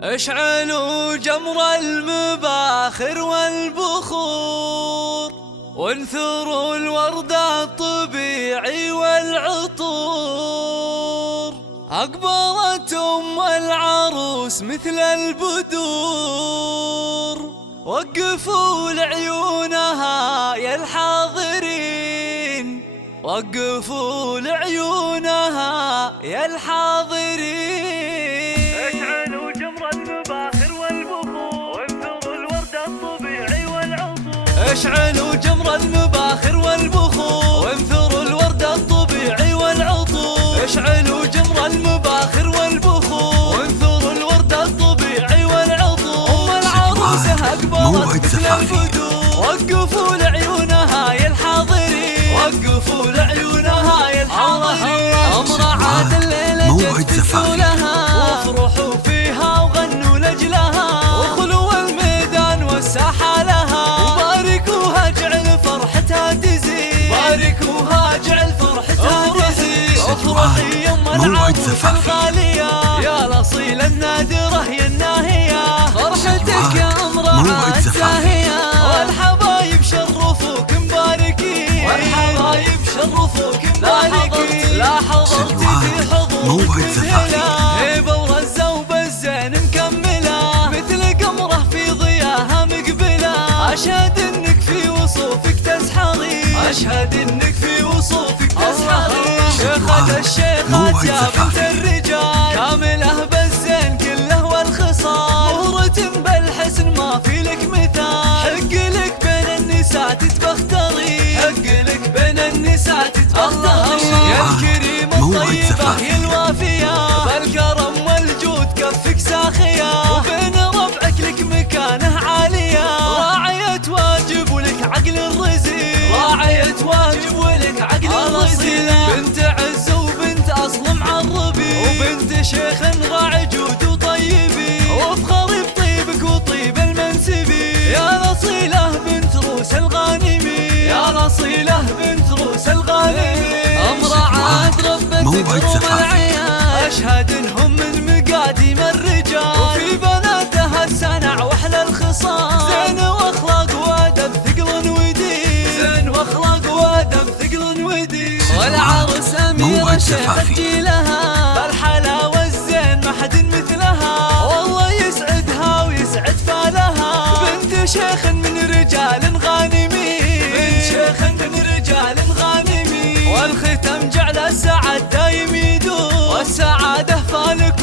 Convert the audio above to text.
اشعلوا جمر المباخر والبخور، وانثروا الورد الطبيعي والعطور. أقبلت أم العروس مثل البدور، وقفوا لعيونها يا الحاضرين، وقفوا لعيونها يا الحاضرين. اشعلوا جمر المباخر والبخور، وانثروا الورد الطبيعي والعطور. اشعلوا جمر المباخر والبخور، وانثروا الورد الطبيعي والعطور. اشعلوا جمر المباخر والبخور، وانثروا الورد الطبيعي والعطور. أم العروسة أقبلت مثل البدور، وقفوا لعيونها يا الحاضرين، وقفوا لعيونها يا الحاضرين. أمر عاد الليلة جت لها، وافرحوا فيها وغنوا لأجلها، وخلوا الميدان والساحة لها، وباركوها جعل فرحتها تزيد، باركوها جعل فرحتها تزيد. افرحي يم العروس الغالية يا الأصيل النادرة يا الناهية، فرحتك يا امرأة زاهية، والحبايب شرفوك مباركين، والحبايب شرفوك مباركين. لا حضرت في حضور مثلها، هيبة ورزة وبالزين مكملة، مثل قمرة في ضياها مقبلة. أشهد انك في وصوفك تسحرين، أشهد انك في وصوفك تسحرين. شيخة الشيخات يا بنت الرجال، كاملة بالزين كله والخصال، مهرة بالحسن ما في لك مثال. حق لك بين النساء تتبخترين، حق لك بين النساء تتبخترين. يا الكريمة الطيبة يا الوافية، بالكرم والجود كفك ساخية، وبين ربعك لك مكانه عالية. راعية واجب ولك عقل الرزين، راعية واجب ولك عقل الرزين. بنت عز وبنت أصل معربي، وبنت شيخ راعي جود وطيبي، وافخري بطيبك وطيب المنسبي. يا الأصيلة بنت روس الغانمي، يا الأصيلة بنت روس الغانمي. أمرعات ربتك روم العيال، أشهد إنهم من مقاديم الرجال، وفي بناتها السنع وأحلى الخصال. زين وأخلاق وأدب ثقل ودين، زين وأخلاق وأدب ثقل ودين. والعروس أميرة شيخة جيلها، بالحلاوة الزين ما حد مثلها، والله يسعدها ويسعد فالها. بنت شيخ من رجال غانمين، بنت شيخ من رجال غانمين. والختم جعل السعد دايم يدوم، والسعادة فالك